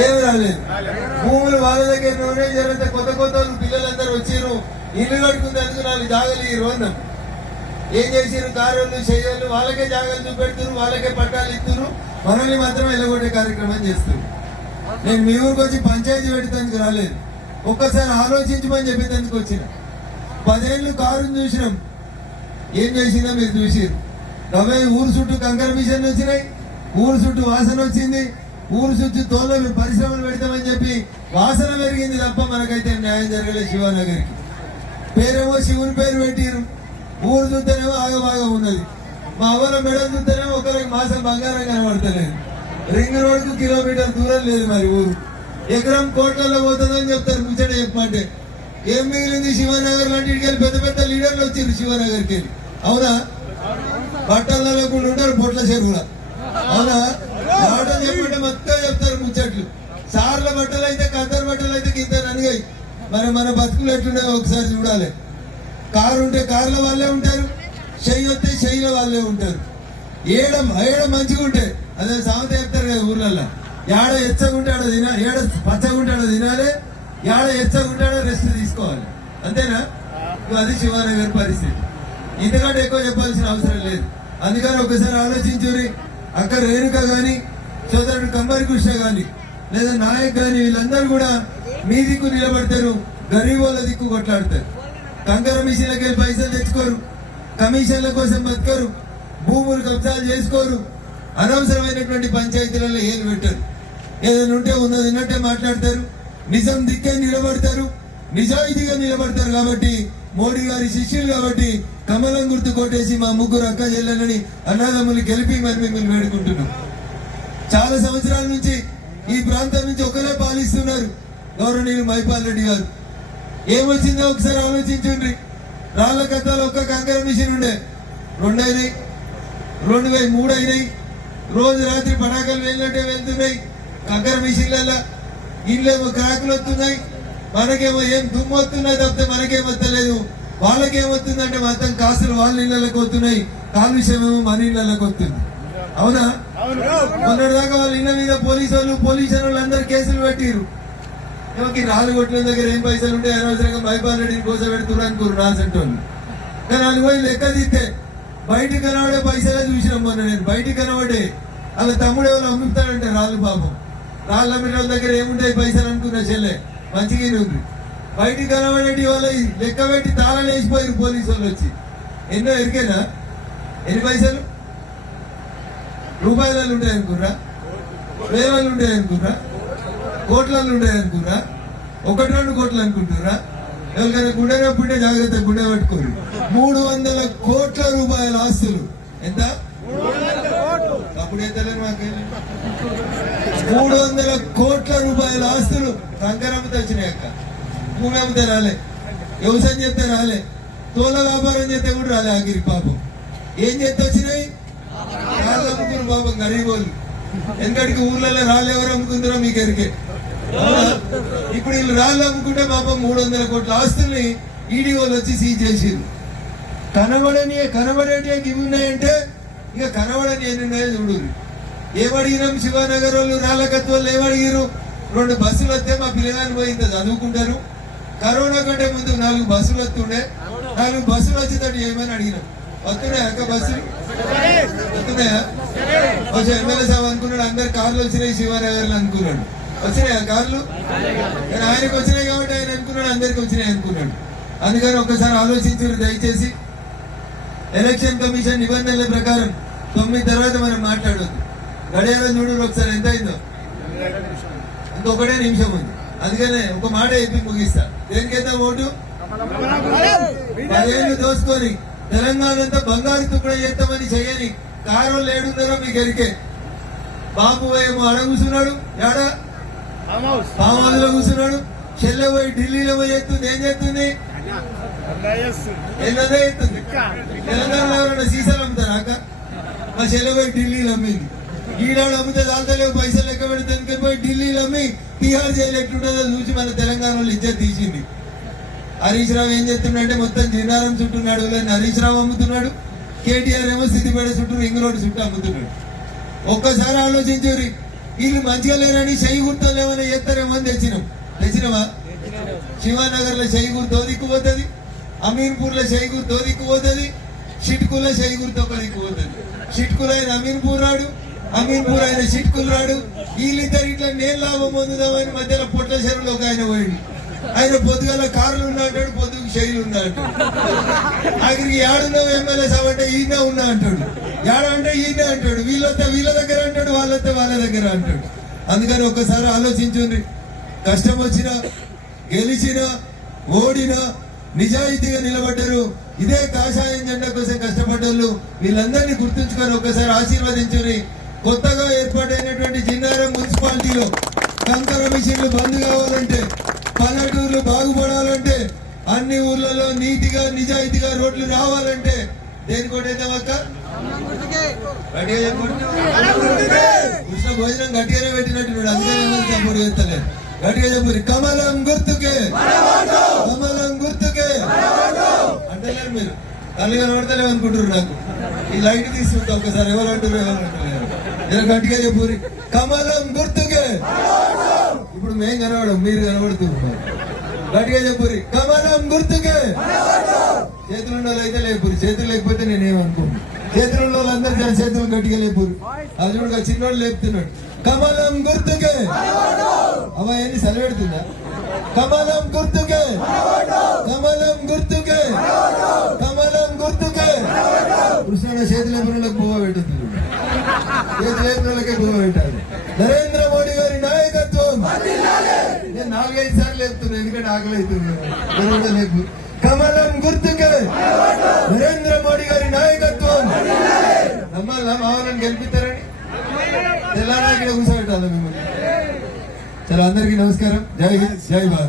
ఏమి రాలేదు. భూములు వాళ్ళ దగ్గర ఉన్నాయి. జరంత కొత్త కొత్త పిల్లలందరూ వచ్చిర్రు, ఇల్లు కట్టుకున్నందుకు 4 జాగాలు ఈ రోజు ఏం చేసిర్రు? కారోళ్ళు చెయ్యలు వాళ్ళకే జాగాలు చూపెడుతున్నారు, వాళ్ళకే పట్టాలు ఇస్తున్నారు, మనల్ని మాత్రం ఎల్లగొట్టే కార్యక్రమం చేస్తున్నారు. నేను మీ ఊరికి వచ్చి పంచాయతీ పెట్టేందుకు రాలేదు, ఒక్కసారి ఆలోచించమని చెప్పేందుకు వచ్చిన. 10 ఏళ్ళు కారుని చూసినాం, ఏం చేసిందో మీరు చూసిరు. అవే ఊరు చుట్టూ కంకర మిషన్లు వచ్చినాయి, ఊరు చుట్టూ వాసన వచ్చింది, ఊరు చుట్టూ తోళ్ళ పరిశ్రమలు పెడతామని చెప్పి వాసన పెరిగింది తప్ప మనకైతే న్యాయం జరగలేదు. శివానగర్కి పేరేమో శివుని పేరు పెట్టిరు, ఊరు చూస్తేనేమో ఆగబాగా ఉన్నది. మా అవ్వల మెడలు చూస్తేనేమో ఒకరికి మాసం బంగారం కనబడతలేదు. రింగ్ రోడ్కు కిలోమీటర్ దూరం లేదు. మరి ఊరు ఎకరం కోట్లలో పోతుందని చెప్తారు. ముచ్చట చెప్పమంటే ఏం మిగిలింది? శివనగర్ లాంటి వెళ్ళి పెద్ద పెద్ద లీడర్లు వచ్చారు శివనగర్కి వెళ్ళి. అవునా? బట్టలలో కూడా ఉంటారు, పొట్ల చెరువుల. అవునా? ఆటలు చెప్పంటే మొత్తం చెప్తారు ముచ్చట్లు. సార్ల బట్టలు అయితే కద్దరు బట్టలు అయితే కింద ననిగాయి. మరి మన బతుకులు ఎట్లున్నాయో ఒకసారి చూడాలి. కారు ఉంటే కార్ల వాళ్ళే ఉంటారు, చెయ్యి వస్తే చెయ్యిల వాళ్ళే ఉంటారు. ఏడ మంచిగా ఉంటే అదే సామెత చెప్తారు కదా ఊర్లల్లో, ఏడ ఎచ్చగుంటాడో తినాలి, ఏడ పచ్చగుంటాడో తినాలి, ఏడ ఎచ్చగుంటాడో రెస్ట్ తీసుకోవాలి. అంతేనా? అది శివానగర్ పరిస్థితి. ఇంతకంటే ఎక్కువ చెప్పాల్సిన అవసరం లేదు. అందుకని ఒకసారి ఆలోచించురి. అక్క రేణుక గాని, సోదరుడు కమ్మరి కృష్ణ గాని, లేదా నాయక్ గాని, వీళ్ళందరూ కూడా మీ దిక్కు నిలబడతారు, గరీబోళ్ళ దిక్కు కొట్లాడతారు. కంకర మిషన్లకి వెళ్ళి పైసలు తెచ్చుకోరు, కమిషన్ల కోసం బతకరు, భూములు కబ్జాలు చేసుకోరు, అనవసరమైనటువంటి పంచాయతీలలో ఏలు పెట్టరు. ఏదైనా ఉంటే ఉన్నది ఉన్నట్టే మాట్లాడతారు, నిజం దిక్కే నిలబడతారు, నిజాయితీగా నిలబడతారు. కాబట్టి మోడీ గారి శిష్యులు కాబట్టి కమలం గుర్తు కొట్టేసి మా ముగ్గురు అక్క చెల్లెలని అన్నదమ్ములు గెలిపి మరి మిమ్మల్ని వేడుకుంటున్నాం. చాలా సంవత్సరాల నుంచి ఈ ప్రాంతం నుంచి ఒకరే పాలిస్తున్నారు గౌరవనీయులు మైపాల్ రెడ్డి గారు. ఏమొచ్చిందో ఒకసారి ఆలోచించండి. రాళ్ల కట్టాలు ఒక్క కంకర మిషన్ ఉండే 2 అయినాయి, 3 అయినాయి. రోజు రాత్రి పటాకాలు వెళ్ళినట్టే వెళ్తున్నాయి కంకర మిషన్లలో. ఇళ్ళేమో క్రాకులు వస్తున్నాయి, మనకేమో ఏం దుమ్ము వస్తున్నాయి తప్పితే మనకేమొత్తలేదు. వాళ్ళకేమొస్తుందంటే మొత్తం కాసులు వాళ్ళ ఇళ్ళకి వస్తున్నాయి, కాలుష్యం ఏమో మన ఇళ్ళకి వస్తుంది. అవునా? మొన్నటిదాకా వాళ్ళ ఇళ్ళ మీద పోలీసు వాళ్ళు అందరు కేసులు పెట్టిరు. ఏమకి రాళ్ళు కొట్టిన దగ్గర ఏం పైసలు ఉంటే అనవసరంగా మైపాల్ రెడ్డిని కోసపెడుతున్నారు అనుకోరు రాసంటోళ్ళు. కానీ వాళ్ళు పోయి లెక్క తీస్తే బయటికి కనబడే పైసలే చూసినాం. మొన్న నేను బయటికి కనబడే వాళ్ళ తమ్ముడు ఎవరు అమ్ముతాడంటే రాళ్ళు. పాపం రాళ్ళ అమ్మిన దగ్గర ఏముంటాయి పైసలు అనుకున్న చెల్లె మంచిగా ఉంది. బయటికి కనబడేటి వాళ్ళ లెక్క పెట్టి తాళాలు వేసిపోయారు పోలీసు వాళ్ళు వచ్చి. ఎన్నో ఎరికేనా? ఎన్ని పైసలు? రూపాయలలో ఉంటాయి అనుకుర్రా? వేలలో ఉంటాయి అనుకుర్రా? కోట్లలో ఉంటాయి అనుకుర్రా? 1-2 కోట్లు అనుకుంటుర్రా? ఎవరికైనా గుండె నొప్పుంటే జాగ్రత్త, గుండె పట్టుకోరు. 300 కోట్ల రూపాయల ఆస్తులు. ఎంత? అప్పుడు ఎంతలేదు మాకేం. 300 కోట్ల రూపాయల ఆస్తులు కంకర అమ్మితే వచ్చినాయి. అక్క భూమి అమ్మితే రాలే, వ్యవసాయం చేస్తే రాలే, తోల వ్యాపారం చేస్తే కూడా రాలే. ఆగిరి పాపం ఏం చేస్తే వచ్చినాయి? రాళ్ళు అమ్ముకున్నారు పాపం గరీబోళ్ళు. ఎందుకంటే ఊర్లలో రాళ్ళు ఎవరు అమ్ముకుంటారో మీకు ఎరికే. ఇప్పుడు వీళ్ళు రాళ్ళు అమ్ముకుంటే పాపం 300 కోట్ల ఆస్తుల్ని ఈడీ వాళ్ళు వచ్చి సీజ్ చేసిరు. కనబడేటి ఇవి ఉన్నాయంటే ఇక కనబడని ఎన్ని ఉన్నాయో చూడరు. ఏమడిగినాం? శివానగర్ వాళ్ళు రాళ్ళకత్తి వాళ్ళు ఏమడిగిరు? 2 బస్సులు వస్తే మా పిల్లగాని పోయింది చదువుకుంటారు. కరోనా కంటే ముందు 4 బస్సులు వస్తుండే, 4 బస్సులు వచ్చేటట్టు ఏమని అడిగినాం. వస్తున్నాయా అక్క బస్సులు? వస్తున్నాయా? కొంచెం ఎమ్మెల్యే సాబ్ అనుకున్నాడు అందరు కార్లు వచ్చినాయి శివానగర్లు అనుకున్నాడు. వచ్చినాయా కార్లు? కానీ ఆయనకు వచ్చినాయి కాబట్టి ఆయన అనుకున్నాడు అందరికి వచ్చినాయి అనుకున్నాడు. అందుకని ఒక్కసారి ఆలోచించారు దయచేసి. ఎలక్షన్ కమిషన్ నిబంధనల ప్రకారం 9 తర్వాత మనం మాట్లాడవద్దు. గడియారం చూడరు ఒకసారి ఎంత అయిందో. ఇంకొకటే నిమిషం ఉంది. అందుకనే ఒక మాట చెప్పి ముగిస్తా. దేనికైతే ఓటు 10 ఏళ్ళు దోసుకొని తెలంగాణ అంతా బంగారు తుక్కడ చేస్తామని చెయ్యని కారోళ్ళు ఏడున్నారో మీకు ఎరికే. బాబు ఏమో ఆడ కూర్చున్నాడు, ఏడ ఫామ్ హౌస్ లో కూర్చున్నాడు. చెల్లె పోయి ఢిల్లీలో పోయి చేస్తుంది. ఏం చేస్తుంది? ఎన్నదే చేస్తుంది. తెలంగాణలో ఎవరైనా సీసాలు అమ్ముతారా అక్క? మా చెల్లె పోయి ఢిల్లీలో అమ్మింది. ఈనాడు అమ్మితే దాల్తలేవు పైసలు లెక్క పెడితే పోయి ఢిల్లీలో అమ్మి తిహార్ జైలు ఎట్లుంటుందో చూసి మన తెలంగాణ వాళ్ళు ఇజ్జత్ తీసింది. హరీష్ రావు ఏం చేస్తున్నాడంటే మొత్తం జిన్నారం చుట్టూ నడువులని హరీష్ రావు అమ్ముతున్నాడు. కేటీఆర్ ఏమో సిద్దిపేట చుట్టూ రింగ్ రోడ్డు చుట్టూ అమ్ముతున్నాడు. ఒక్కసారి ఆలోచించురి. వీళ్ళు మంచిగా లేరని చెయ్యి గుర్తలు ఏమైనా చేస్తారేమో అని తెచ్చినవా? శివానగర్ లో చెయ్యి గుర్తు దిక్కుపోతుంది, అమీన్పూర్ లో చెయ్యి గుర్తు దిక్కుపోతుంది, షిట్కులో చెయ్యి గుర్తు ఒక దిక్కుపోతుంది. షిట్కులు ఆయన అమీన్పూర్ రాడు, అమీన్పూర్ ఆయన షిట్కులు రాడు. వీళ్ళిద్దరు ఇట్లా నేను లాభం పొందుదామని మధ్యలో పొట్ల చెరువులో ఒక ఆయన పోయింది. ఆయన పొద్దుగల కార్లు ఉన్నా అంటాడు, పొద్దుకు శైలి ఉన్నా అంటాడు. ఆఖరికి ఏడున్నావు ఎమ్మెల్యే సాబ్ అంటే ఈయన ఉన్నా అంటాడు, ఏడ అంటే ఈయన అంటాడు, వీళ్ళొస్తే వీళ్ళ దగ్గర అంటాడు, వాళ్ళొస్తే వాళ్ళ దగ్గర అంటాడు. అందుకని ఒక్కసారి ఆలోచించుండ్రి. కష్టం వచ్చినా గెలిచినా ఓడినా నిజాయితీగా నిలబడ్డారు. ఇదే కాషాయం జెండా కోసం కష్టపడ్డారు. వీళ్ళందరినీ గుర్తుంచుకొని ఒక్కసారి ఆశీర్వదించుని. కొత్తగా ఏర్పాటైనటువంటి జిన్నారం మున్సిపాలిటీలో కంకర మిషన్లు బంద్ కావాలంటే, పల్లెటూర్లు బాగుపడాలంటే, అన్ని ఊర్లలో నీతిగా నిజాయితీగా రోడ్లు రావాలంటే దేని కొట్టేద్దాం అక్క? గట్టిగా చెప్పండి. కృష్ణ భోజనం గట్టిగానే పెట్టినట్టు అందుకనే సపోర్ట్ చేస్తలేదు. గట్టిగా చెప్పండి. కమలం గుర్తుకే, కమలం గుర్తుకే అంటలేరు మీరు. కళ్ళు కనబడతలేవు అనుకుంటారు. నాకు ఈ లైట్ తీసుకుంటా ఒక్కసారి. ఎవరు అంటారు ఎవరు అంటలేరు. నేను గట్టిగా చెప్పురి. కమలం గుర్తుకే. ఇప్పుడు మేం కనబడం, మీరు కనబడుతున్నారు. గట్టిగా చెప్పురి. కమలం గుర్తుకే. చేతులు ఉన్న వాళ్ళు అయితే లేపురి, చేతులు లేకపోతే నేనేమనుకోను. చేతులు ఉన్న వాళ్ళందరూ దాని చేతులు గట్టిగా లేపురు. అది కూడా చిన్నోడు లేపుతున్నాడు. కమలం గుర్తుకే. అవ్వ ఏంది సెలవెడుతుందా? కమలం గుర్తుకే, కమలం గుర్తుకే, కమలం గుర్తుకే. కృష్ణ చేతులేపులకు పువ్వ పెట్టుతుంది. చేతులేపులకే పువ్వ పెట్టాలి. నరేంద్ర మోడీ గారి నాయకత్వం. నేను 4-5 సార్లు లేపుతున్నా, ఎందుకంటే ఆకలి అవుతుంది. లేపు. కమలం గుర్తుకే, నరేంద్ర మోడీ గారి నాయకత్వం. నమ్మాలా? మావాళ్ళని గెలిపిస్తారని తెల్లారా ఇక్కడ కూర్చోబెట్టాలి మిమ్మల్ని. చాలా అందరికీ నమస్కారం. జై హింద్, జై భారత్.